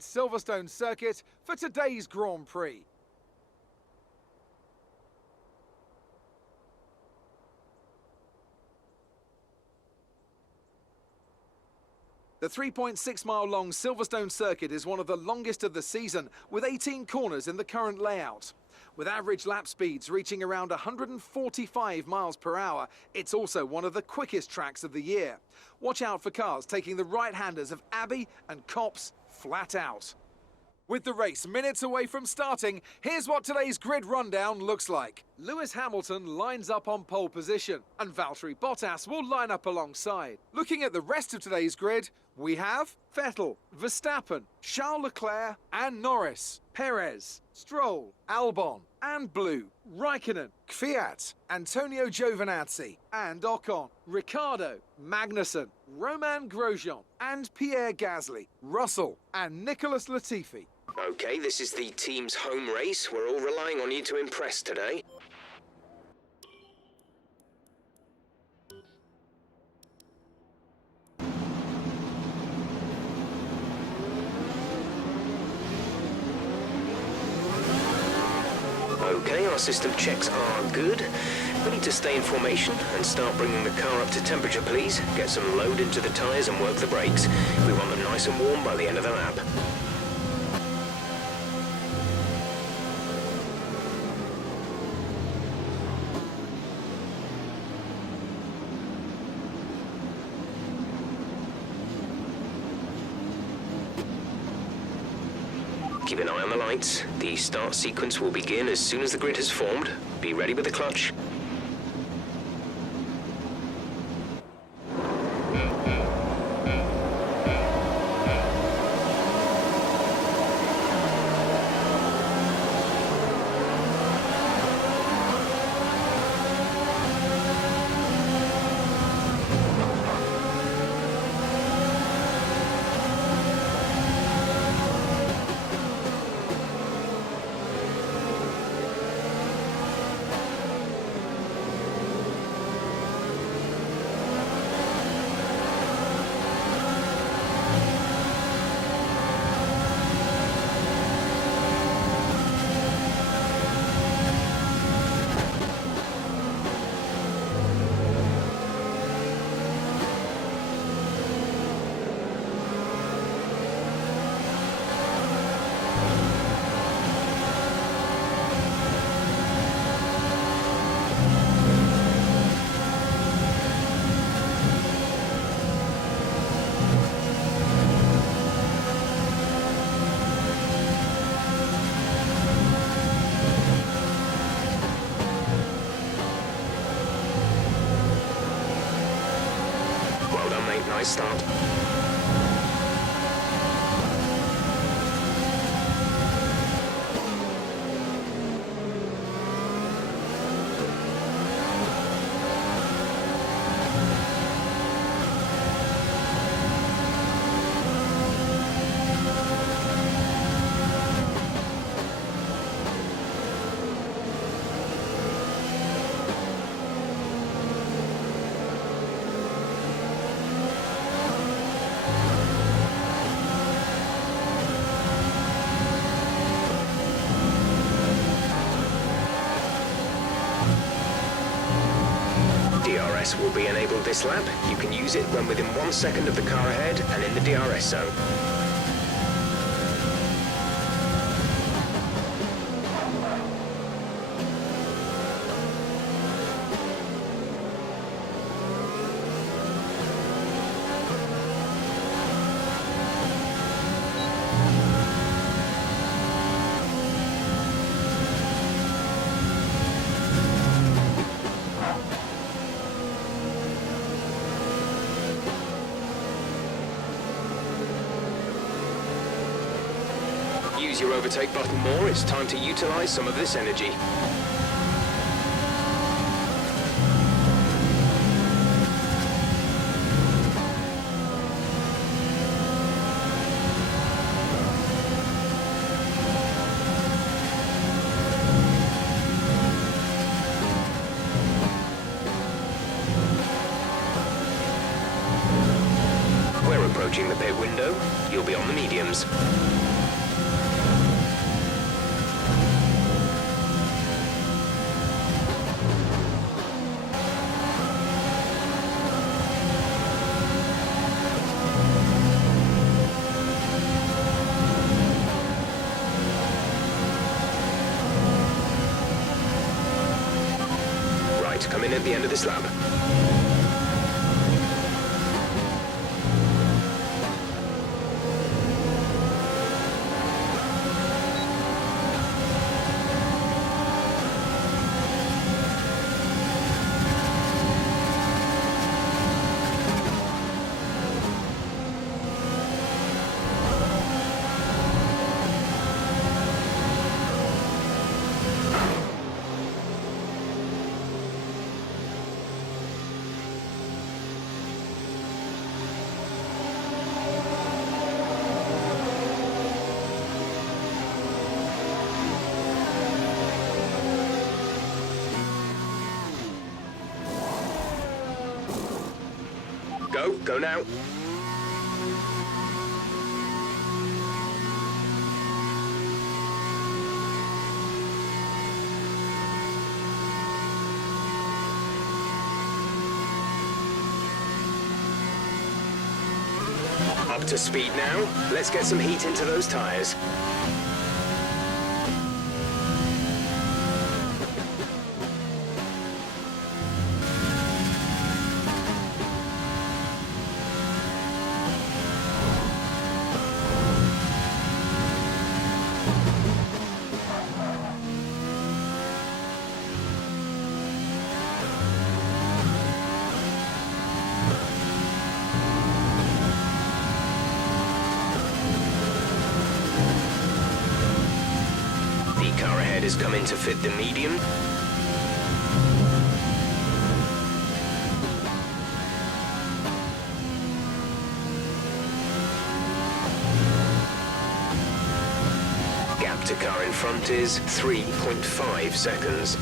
complete Silverstone circuit for today's Grand Prix. The 3.6-mile-long Silverstone circuit is one of the longest of the season, with 18 corners in the current layout. With average lap speeds reaching around 145 miles per hour, it's also one of the quickest tracks of the year. Watch out for cars taking the right-handers of Abbey and Copse flat out. With the race minutes away from starting, here's what today's grid rundown looks like. Lewis Hamilton lines up on pole position, and Valtteri Bottas will line up alongside. Looking at the rest of today's grid, we have Vettel, Verstappen, Charles Leclerc and Norris, Perez, Stroll, Albon and Blue, Raikkonen, Kvyat, Antonio Giovinazzi and Ocon, Ricciardo, Magnussen, Romain Grosjean and Pierre Gasly, Russell and Nicholas Latifi. Okay, this is the team's home race. We're all relying on you to impress today. Okay, our system checks are good. We need to stay in formation and start bringing the car up to temperature, please. Get some load into the tyres and work the brakes. We want them nice and warm by the end of the lap. Keep an eye on the lights. The start sequence will begin as soon as the grid has formed. Be ready with the clutch. Nice start. DRS will be enabled this lap. You can use it when within 1 second of the car ahead and in the DRS zone. Use your overtake button more. It's time to utilize some of this energy. We're approaching the pit window. You'll be on the mediums. come in at the end of this lap. Go now. Up to speed now. Let's get some heat into those tires. Is coming to fit the medium. Gap to car in front is 3.5 seconds.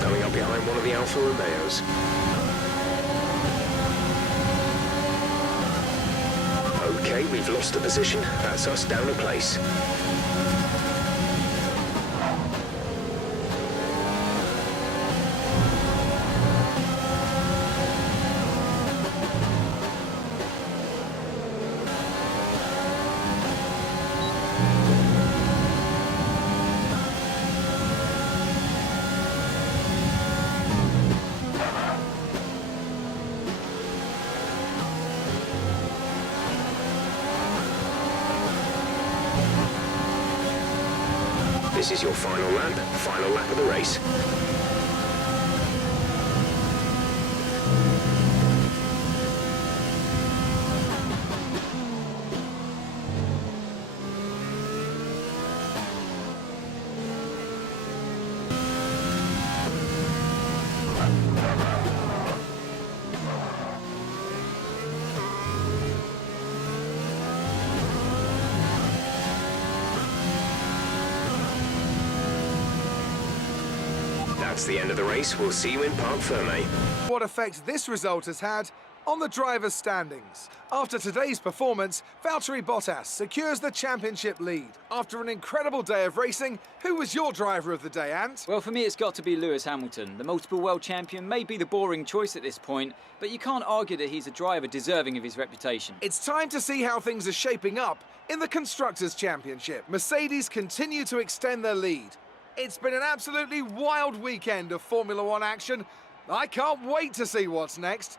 Coming up behind one of the Alfa Romeos. Okay, we've lost the position. That's us down a place. This is your final lap of the race. That's the end of the race. We'll see you in Parc Fermé. What effect this result has had on the drivers' standings. After today's performance, Valtteri Bottas secures the championship lead. After an incredible day of racing, who was your driver of the day, Ant? Well, for me, it's got to be Lewis Hamilton. The multiple world champion may be the boring choice at this point, but you can't argue that he's a driver deserving of his reputation. It's time to see how things are shaping up in the Constructors' Championship. Mercedes continue to extend their lead. It's been an absolutely wild weekend of Formula One action. I can't wait to see what's next.